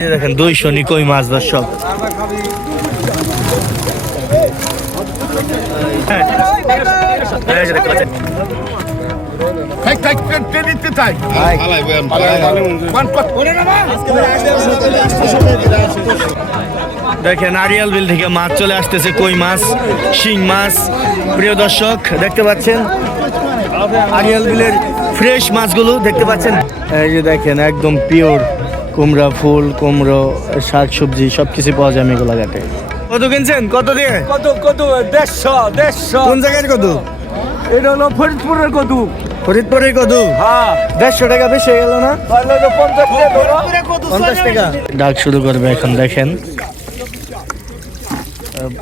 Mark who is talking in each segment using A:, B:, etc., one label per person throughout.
A: দেখেন দুইশো নিকই মাছ দর্শক দেখেন আরিয়াল বিল থেকে মাছ চলে আসতেছে কই মাছ? শিং মাছ। প্রিয় দর্শক দেখতে পাচ্ছেন? আরিয়াল বিলের ফ্রেশ মাছগুলো দেখতে পাচ্ছেন। এই যে দেখেন একদম পিওর কুমড়া ফুল কুমড়ো শাক সবজি সব কিছু পাওয়া যায় মেঘলা ঘাটে। কত কিনছেন? কত দিয়ে?
B: কত কত? দেড়শো দেড়শো।
A: কোন জায়গার কত?
B: এটা হলো ফরিদপুরের কত
A: ফরিদপুরের কত
B: হ্যাঁ।
A: দেড়শো টাকা বেশি হয়ে গেল না?
B: পঞ্চাশ টাকা।
A: ডাক শুরু করবে এখন দেখেন।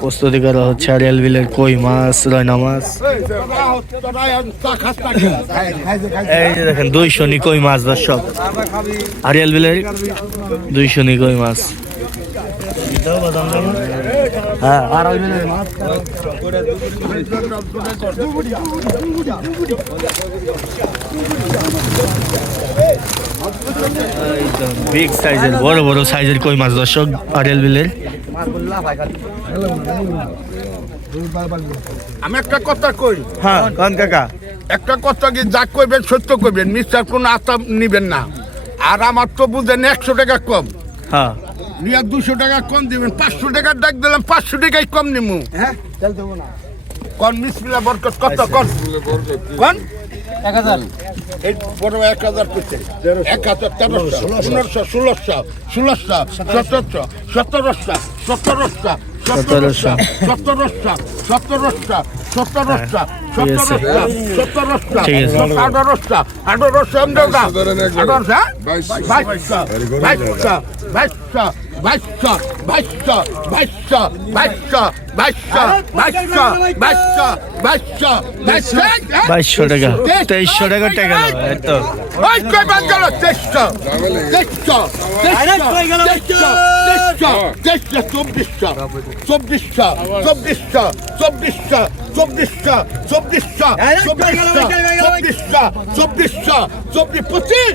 A: প্রস্তুতি করা হচ্ছে, আরিয়াল বিলের কই মাছ, রয়না মাছ। এই যে দেখেন, দুইশো নিকই মাছ, দর্শক। আরিয়াল বিলের দুইশো নিকই মাছ। হ্যাঁ আর বিগ সাইজের বড় বড় সাইজের কই মাছ দর্শক? আরিয়াল বিলের।
C: আমি একটা কথা কই।
A: হ্যাঁ কন কাকা?
C: একটা কথা কি যা কইবেন সত্য কইবেন মিস্টার কোন আশা নিবেন না। আর আমার তো বুঝেন একশো টাকা কম।
A: হ্যাঁ।
C: নিয়ে দুশো টাকা কম দিবেন পাঁচশো টাকার ডাক দিলাম পাঁচশো টাকাই কম নিমু। হ্যাঁ কন মিসমিলা বরকত কত কন? কন?
B: এক হাজার।
C: এই বড় এক হাজার করছে। এক হাজার তেরোশো পনেরোশো ষোলোশো ষোলোশো সতেরোশো সতেরোশো সতেরোশো সতেরোশো সতেরোশো সতেরোশো সতেরোশো আঠারোশো আঠারোশো আঠারোশো হ্যাঁ? বাইশশো বাইশশো বাইশশো বাইশশো বাইশশো বাইশশো বাইশশো বাইশশো বাইশশো বাইশশো বাইশশো
A: বাইশশো টাকা তেইশশো টাকা টাকা দাও, এই তো
C: ওই কই বাদ গেল? তেইশশো তেইশশো তেইশশো তেইশশো তেইশশো তেইশশো চব্বিশশো চব্বিশশো চব্বিশশো চব্বিশশো চব্বিশশো চব্বিশশো চব্বিশশো চব্বিশশো চব্বিশশো চব্বিশ পঁচিশ।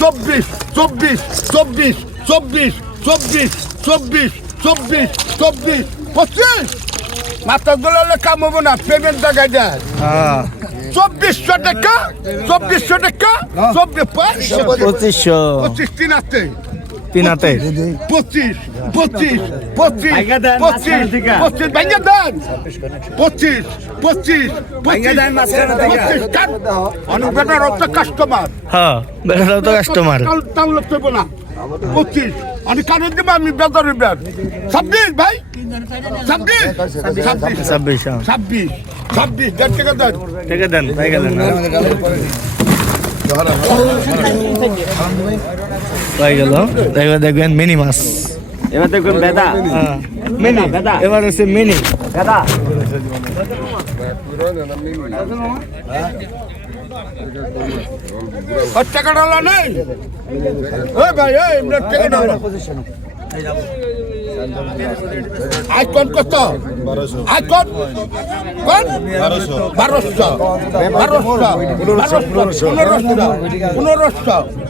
C: চব্বিশ চব্বিশ চব্বিশ চব্বিশ চব্বিশ চব্বিশ চব্বিশ চব্বিশ পঁচিশ। মাথা গোলালে কাম হব না পেমেন্ট দেখা যায়
A: হ্যাঁ।
C: চব্বিশশো টাকা চব্বিশশো টাকা চব্বিশ পঁচিশশো
A: পঁচিশশো।
C: পঁচিশ তিন আছে।
A: তিন হাতে
C: পঁচিশ পঁচিশ পঁচিশ পঁচিশ। পঁচিশ ভাইঙ্গা দেন। পঁচিশ পঁচিশ
B: দেন।
C: পঁচিশ অনেক বেটার কাস্টমার
A: হ্যাঁ বেড়াটাও তো কাস্টমার
C: তাও লাগতে না। পঁচিশ অনেক কারণ দেবো আমি বেতনের ব্যাট ছাব্বিশ ভাই। ছাব্বিশ ছাব্বিশ
A: ছাব্বিশ হ্যাঁ।
C: ছাব্বিশ ছাব্বিশ দেড় টাকা দেন।
A: টাকা দেন পাই গেলেন পাই গেল। এবার দেখবেন মিনি মাছ।
B: এবার দেখুন বেদা।
A: হ্যাঁ মিনি। এবার হচ্ছে মিনি।
B: বেদা।
C: টাকাটা হলো নেই। ওই ভাই টাকাটা আজ কোন কত? আজ কোন? কোন? বারোশো। বারোশো। বারোশো। পনেরোশো। পনেরোশো। বাবা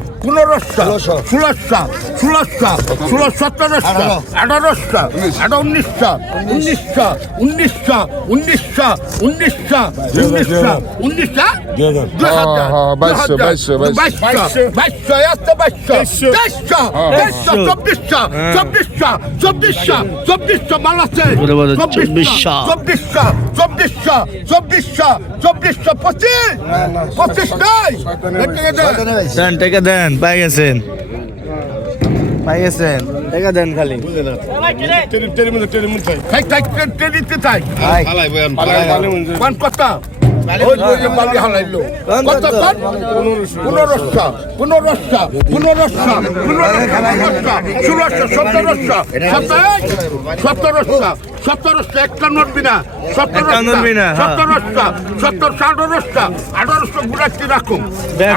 A: পনেরোশো
C: ষোলোশো। ষোলোশো ষোলো সতেরোশো আঠারোশো। আঠারো উনিশশো উনিশশো উনিশশো উনিশশো উনিশশো উনিশশো উনিশশো।
D: বাইশশো, বাইশশো, বাইশশো।
C: বাইশশো এত বাইশশো তেইশশো তেইশশো চব্বিশশো চব্বিশশো চব্বিশশো চব্বিশশো মাল আছে
A: বলে বলে, চব্বিশশো।
C: চব্বিশশো চব্বিশশো চব্বিশশো চব্বিশশো পঁচিশ পঁচিশ নাই
A: দেন টাকা দেন পাই গেছেন পাই গেছেন টাকা দেন খালি
C: থাক থাক ট্রেন দিতে চাই
A: ভাই
C: কোন কত ওই ওই যে বালি হালাইলো কত কোন পনেরোশো পনেরোশো পনেরোশো পনেরোশো ষোলোশো সতেরোশো সতেরোশো সতেরোশো একটা নড়বি না
A: একটা নড়বি না, হ্যাঁ।
C: সতেরোশো সতেরোশো আঠারোশো আঠারোশো গুলাটি রাখুন
A: দেন।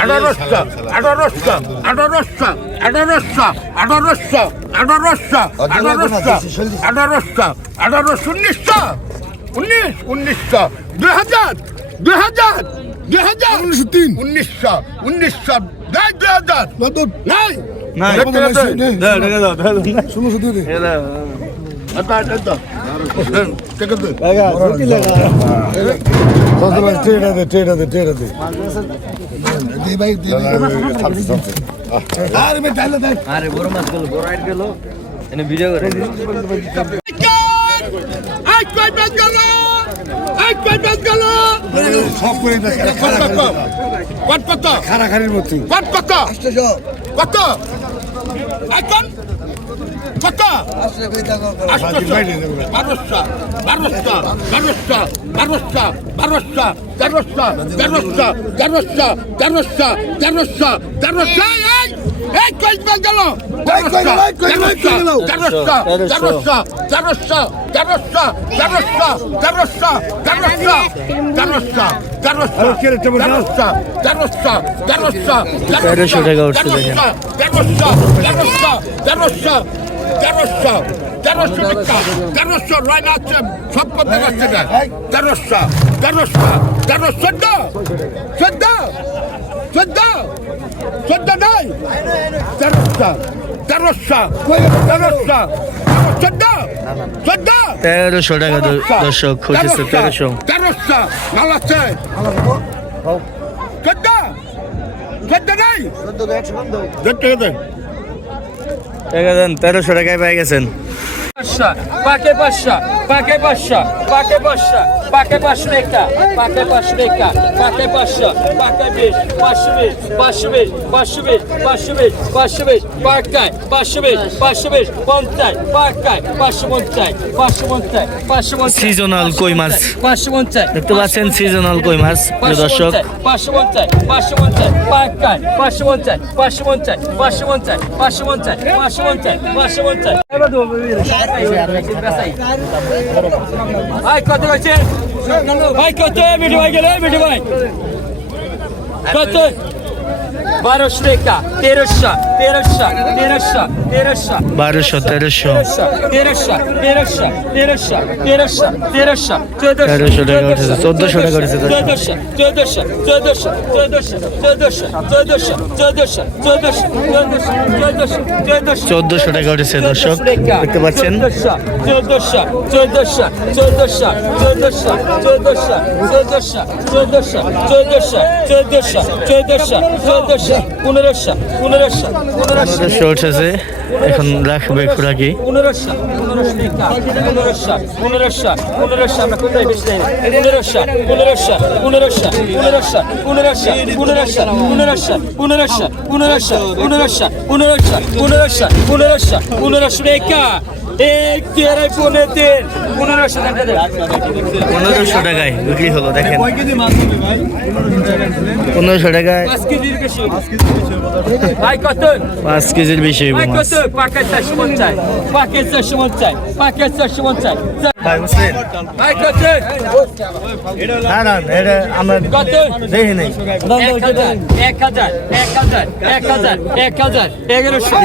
C: আঠারোশো আঠারোশো আঠারোশো আঠারোশো আঠারোশো আঠারোশো আঠারোশো আঠারোশো আঠারোশো উনিশশো উনিশ উনিশশো দুই হাজার দুই হাজার দুই হাজার। উনিশশো তিন। উনিশশো উনিশশো নাই দুই হাজার। নাই। ষোলোশো দিয়ে। আচ্ছা আচ্ছা আচ্ছা।
B: আরে বড় মাছ গেল বড় আইট গেল। ভিডিও করে।
C: কয় ব্যাগ গেল এই কয় ব্যাগ গেল কত কত কত
E: খারাখারির মতো
C: কত কত কত এখন কত বারোশো বারোশো বারোশো বারোশো বারোশো তেরোশো তেরোশো তেরোশো তেরোশো তেরোশো তেরোশো এই এই কই ব্যাগ গেল তেরোশো তেরোশো তেরোশো তেরোশো তেরোশো তেরোশো তেরোশো তেরোশো তেরোশো তেরোশো তেরোশো তেরোশো তেরোশো
A: তেরোশো টাকা উঠছে দেখেন।
C: তেরোশো তেরোশো তেরোশো তেরোশো তেরোশো টাকা তেরোশো রাইন আছে সব কথা আছে না তেরোশো তেরোশো চোদ্দ চোদ্দ চোদ্দ চোদ্দ নাই তেরোশো তেরোশো তেরোশো চোদ্দ চোদ্দ
A: তেরোশো টাকা দ- দর্শক খুঁজেছে তেরোশো
C: তেরোশো। ভালো আছে। চোদ্দ চোদ্দ নাই দেখতে
A: টাকা দেন তেরোশো টাকায় পেয়ে গেছেন।
F: পাঁচশো পাকে পাঁচশো পাকে পাঁচশো পাকে পাঁচশো পাকে পাঁচশো একটা পাকে পাঁচশো একটা পাকে পাঁচশো পাকে বিশ পাঁচশো বিশ পাঁচশো বিশ পাঁচশো বিশ পাঁচশো বিশ পাঁচশো বিশ পাকায় পাঁচশো বিশ পাঁচশো বিশ পঞ্চাশ পাঁচশো পঞ্চাশ পাঁচশো পঞ্চাশ পাঁচশো পঞ্চাশ
A: সিজনাল কই মাছ
F: পাঁচশো পঞ্চাশ
A: দেখতে পাচ্ছেন সিজনাল কই মাছ দর্শক
F: পাঁচশো পঞ্চাশ পাঁচশো পঞ্চাশ পাকায় পাঁচশো পঞ্চাশ পাঁচশো পঞ্চাশ পাঁচশো পঞ্চাশ পাঁচশো পঞ্চাশ পাঁচশো পঞ্চাশ পাঁচশো পঞ্চাশ ভাই কত? আছে ভাই কত? মিঠু ভাই গেলে মিঠু ভাই। কত? বারোশো টাকা তেরোশো তেরোশো তেরোশো তেরোশো
A: বারোশো তেরোশো
F: তেরোশো তেরোশো তেরোশো তেরোশো তেরোশো
A: উঠেছে চোদ্দশো টাকা উঠেছে দর্শক।
F: চোদ্দশো চোদ্দশো চোদ্দশো চোদ্দশো চোদ্দশো চোদ্দশো চোদ্দশো চোদ্দশো চোদ্দশো চোদ্দশো
A: চোদ্দশো টাকা উঠেছে দর্শক দেখতে পাচ্ছেন
F: চোদ্দশো চোদ্দশো চোদ্দশো চোদ্দশো চোদ্দশো চোদ্দশো চোদ্দশো চোদ্দশো চোদ্দশো চোদ্দশো চোদ্দশো পনেরোশো পনেরোশো পনেরোশো
A: উঠেছে এখন রাখবে খুরাকি
F: পনেরোশো পনেরোশো পনেরোশো পনেরোশো পনেরোশো আমরা কোথায় বেশি দেয় পনেরোশো পনেরোশো পনেরোশো পনেরোশো পনেরোশো পনেরোশো পনেরোশো পনেরোশো পনেরোশো পনেরোশো পনেরোশো পনেরোশো পনেরোশো পনেরোশো টাকা এক পনেরোশো টাকা
A: পনেরোশো টাকায় বিক্রি হলো দেখেন। পনেরোশো টাকায়
F: পাঁচ কেজির বেশি ভাই কত?
A: পাঁচ কেজির বেশি
F: ভাই কত? পাকেট চারশো পঞ্চাশ। পাকেট চারশো পঞ্চাশ। পাকেট চারশো পঞ্চাশ।
A: ভাই না না, এটা আমরা দেখি নাই।
F: এক হাজার এক হাজার এগারোশো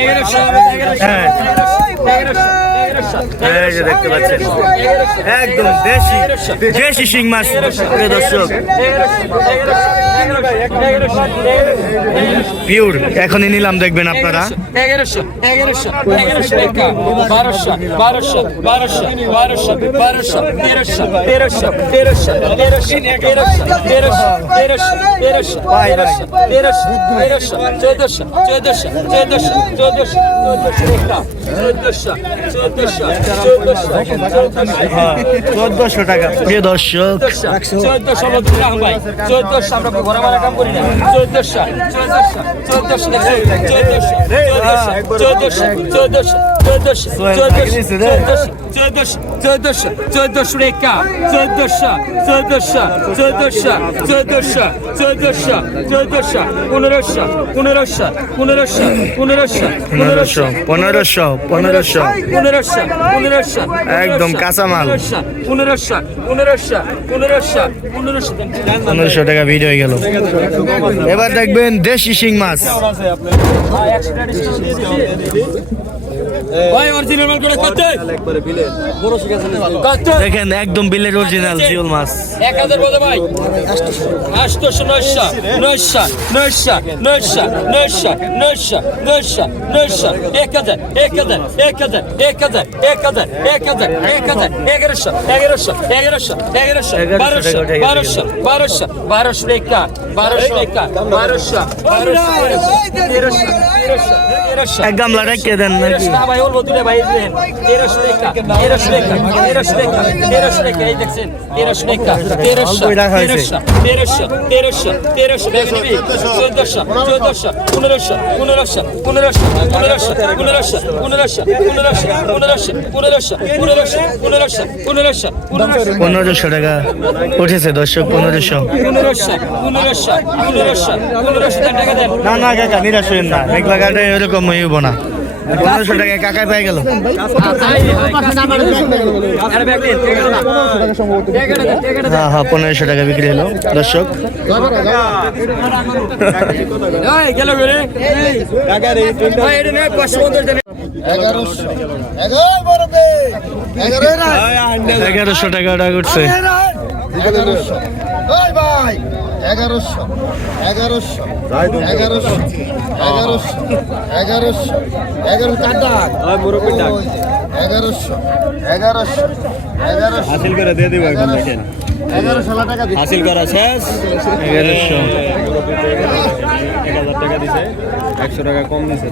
F: এগারোশো
A: একদম এখনই নিলাম, দেখবেন আপনারা।
F: এগারোশো এগারোশো এগারোশো, বারোশো বারোশো বারোশো। বারোশো বারোশো তেরোশো তেরোশো তেরোশো তেরোশো তেরোশো তেরোশো তেরোশো তেরোশো তেরোশো তেরোশো তেরোশো চোদ্দশো চোদ্দশো চোদ্দশো চোদ্দশো চোদ্দশো চোদ্দশো চোদ্দশো চোদ্দশো চোদ্দশো
A: চোদ্দশো টাকা। প্রিয় দর্শক
F: চোদ্দশো। মতো রাম ভাই চোদ্দশো। আমরা ঘোরা মারা কাম করি। না চোদ্দশো। চোদ্দশো। চোদ্দশো। চোদ্দশো চোদ্দশো চোদ্দশো চোদ্দশো। চোদ্দশো চোদ্দশো চোদ্দশো চোদ্দশো রেখা চোদ্দশো চোদ্দশো চোদ্দশো চোদ্দশো চোদ্দশো চোদ্দশো পনেরোশো পনেরোশো পনেরোশো পনেরোশো
A: পনেরোশো পনেরোশো পনেরোশো
F: পনেরোশো পনেরোশো
A: একদম কাঁচামাল।
F: পনেরোশো পনেরোশো পনেরোশো পনেরোশো
A: পনেরোশো টাকা ভিডিও হয়ে গেল এবার দেখবেন দেশি শিং মাছ দেখেন একদম বিলের অরিজিনাল জিওল মাছ।
F: এক হাজার বলে ভাই। আটশোশো নয়শো নয়শো নয়শো নয়শো নয়শো নয়শো নয়শো নয়শো। এক হাজার এক হাজার এক হাজার এক হাজার এক হাজার এক হাজার এক হাজার এগারোশো এগারোশো এগারোশো এগারোশো বারোশো বারোশো বারোশো বারোশো রেখা বারোশো রেখা বারোশো বারোশো তেরোশো তেরোশো তেরোশো
A: এক গামলা রেখে দেন নাকি?
F: তেরোশো টাকা ভাই দেন তেরোশো টাকা তেরোশো টাকা তেরোশো টাকা তেরোশো টাকা এই দেখছেন তেরোশো টাকা তেরোশো। তেরোশো তেরোশো তেরোশো তেরোশো চোদ্দশো চোদ্দশো পনেরোশো পনেরোশো পনেরোশো পনেরোশো পনেরোশো পনেরোশো পনেরোশো পনেরোশো পনেরোশো পনেরোশো পনেরোশো পনেরোশো পনেরোশো
A: টাকা উঠেছে দর্শক পনেরোশো
F: পনেরোশো পনেরোশো পনেরোশো পনেরোশো টাকা দেন
A: না না কাকা নিরাশ না মেঘলা ঘাটে এরকম হইব না পনেরোশো টাকা কাকায় গেল। হ্যাঁ, হ্যাঁ পনেরোশো টাকা বিক্রি হলো। দর্শক।
E: এগারোশো।
A: টাকা ওটা
E: করছে। ওই ভাই এগারোশো এগারোশো এগারোশো এগারোশো এগারোশো এগারো চার ডাক। ওই, এগারোশো এগারোশো এগারোশো হাসিল করে দিয়ে দিব এখন দেখেন। এগারোশো টাকা দিচ্ছি।
A: হাসিল করা শেষ। এগারোশো।
F: Sörsa,
A: না
F: sörsa,
A: খেয়ে দি।
F: sörsa,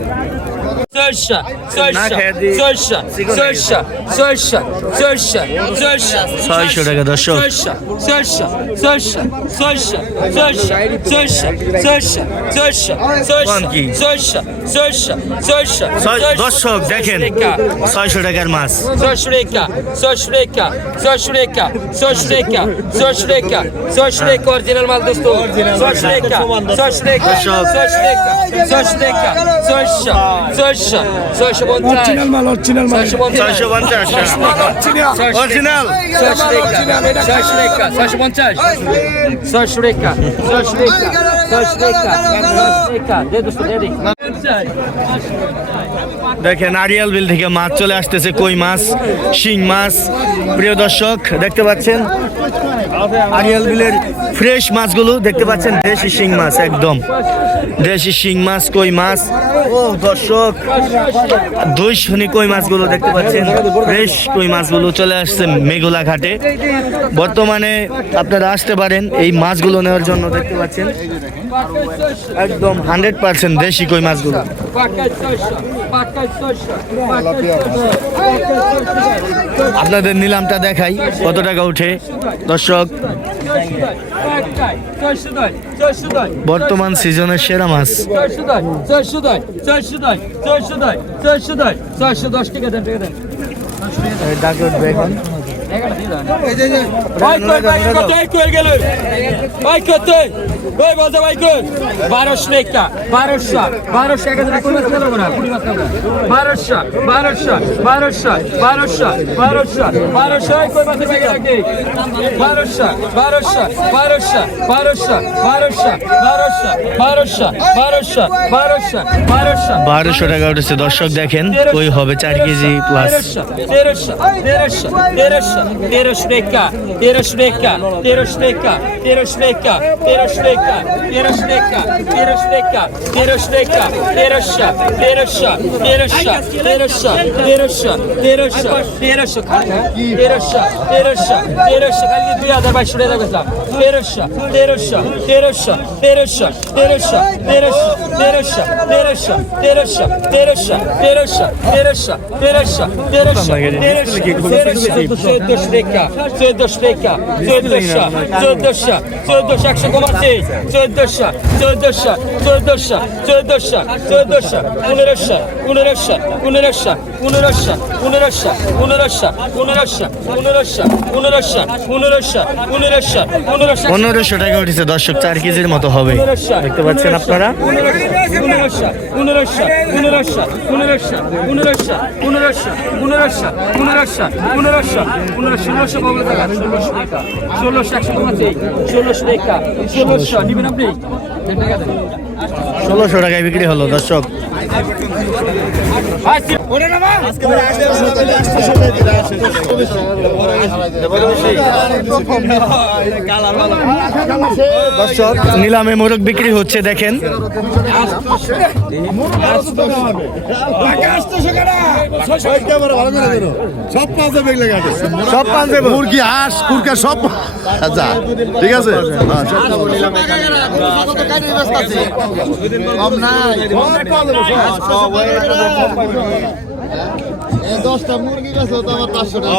F: sörsa, sörsa, sörsa, sörsa,
A: ছয়শো টাকা দর্শক
F: sörsa, sörsa, sörsa, sörsa, sörsa, sörsa, sörsa, sörsa,
A: কোন কি?
F: sörsa, sörsa, sörsa,
A: ছয়-
F: sörsa,
A: দর্শক দেখেন ছয়শো টাকার মাছ
F: Sörşreka, sörşreka, sörşreka, sörşreka, sörşreka, sörşreka orijinal mal dostu. Sörşreka, sörşreka, sörşreka, sörşreka, sörşa, sörşa,
A: দেখেন আরিয়াল বিল থেকে মাছ চলে আসতেছে কই মাছ শিং মাছ। প্রিয় দর্শক দেখতে পাচ্ছেন? আরিয়াল বিলের ফ্রেশ মাছগুলো দেখতে পাচ্ছেন দেশি শিং মাছ একদম। দেশি শিং মাছ, কই মাছ? ও, দর্শক দুই শনি কই মাছগুলো দেখতে পাচ্ছেন? বেশ কই মাছগুলো চলে আসছে মেঘলা ঘাটে। বর্তমানে আপনারা আসতে পারেন এই মাছগুলো নেওয়ার জন্য দেখতে পাচ্ছেন। একদম হান্ড্রেড পার্সেন্ট দেশি কই মাছগুলো. আপনাদের নিলামটা দেখাই কত টাকা উঠে? দর্শক বর্তমান সিজনের সেরা মাছ। উঠবে এখন।
F: বারোশো বারোশো
A: টাকা উঠেছে। দর্শক দেখেন ওই হবে চার কেজি প্লাস
F: তেরোশো তেরোশো তেরোশো তেরোশো টাকা তেরোশো টাকা তেরোশো টাকা তেরোশো টাকা তেরোশো টাকা তেরোশো টাকা তেরোশো টাকা তেরোশো টাকা তেরোশো তেরোশো তেরোশো তেরোশো তেরোশো তেরোশো তেরোশো তেরোশো তেরোশো তেরোশো খালি দুই হাজার বাইশশো টাকা বেচলাম তেরোশো তেরোশো তেরোশো তেরোশো তেরোশো তেরোশো তেরোশো তেরোশো তেরোশো তেরোশো তেরোশো তেরোশো তেরোশো তেরোশো তেরোশো চোদ্দশো টাকা চোদ্দশো টাকা চোদ্দশো চোদ্দশো চোদ্দশো একশো কমাচ্ছে চোদ্দশো চোদ্দশো চোদ্দশো চোদ্দশো চোদ্দশো পনেরোশো পনেরোশো পনেরোশো পনেরোশো পনেরোশো পনেরোশো পনেরোশো পনেরোশো পনেরোশো পনেরোশো পনেরোশো পনেরোশো
A: পনেরোশো টাকা উঠেছে দর্শক চার কেজির মতো হবে দেখতে পাচ্ছেন আপনারা
F: পনেরোশো পনেরোশো পনেরোশো পনেরোশো পনেরোশো পনেরোশো পনেরোশো পনেরোশো পনেরোশো ষোলোশো একশো কমাতে ষোলোশো একটা ষোলোশো নেবেন আপনি?
A: ষোলোশো টাকায় বিক্রি হলো দর্শক। দর্শক নিলামে মোরগ বিক্রি হচ্ছে দেখেন। সব পাঁচ দেবো
C: মুরগি হাঁস কুরকা সব আচ্ছা ঠিক আছে?
E: দশটা মুরগি গেছে তো আমার পাঁচশো টাকা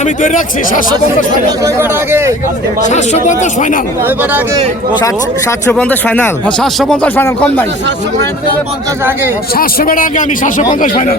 C: আমি ধরে রাখছি সাতশো পঞ্চাশ ফাইনাল সাতশো পঞ্চাশ ফাইনাল
A: সাত- সাতশো পঞ্চাশ ফাইনাল
C: সাতশো পঞ্চাশ ফাইনাল কম নাই। সাতশো বেড়া আগে আমি সাতশো পঞ্চাশ ফাইনাল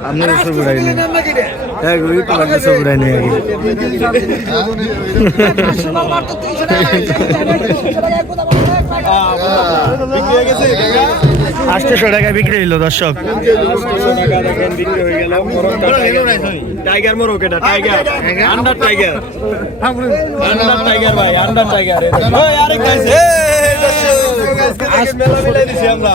A: আপনি সব উড়াই নিয়ে এক রুই তো সব উড়াই নিয়ে আটশো টাকা বিক্রি হইল দর্শক
B: tiger tiger under tiger under tiger ভাই আন্ডার টাইগার আমরা